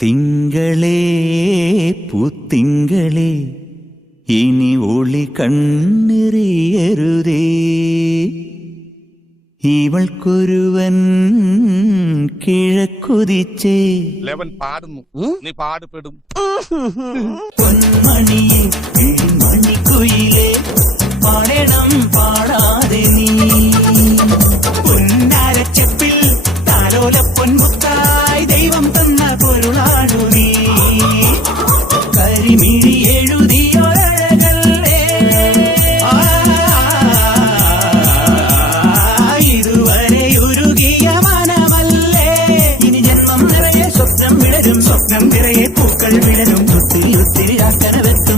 തിങ്കളേ പൂത്തിങ്കളേ ഇനി ഒളി കണ്ണെറിയരുതേ, ഇവൾക്കൊരുവൻ കിഴക്കുതിച്ചേ. ലെവൻ പാടുന്നു, നീ പാടുപെടും. പൊന്മണിയെ മണിക്കുയിലേ പാടണം പാടാതെ നീ, പൊന്നാരച്ചപ്പിൽ താലോല പൊൻമുത്തായി ദൈവം തന്ന പൊരുളാടു നീ. കരിമിഴി എഴുതിയൊരഴകല്ലേ ഇതുവരെ ഉരുകിയ മനമല്ലേ, ഇനി ജന്മം നിറയെ സ്വപ്നം വിടരും, സ്വപ്നം നിറയെ പൂക്കൾ വിടരും, ഒത്തിരി ഒത്തിരി ആക്കനവെത്തും.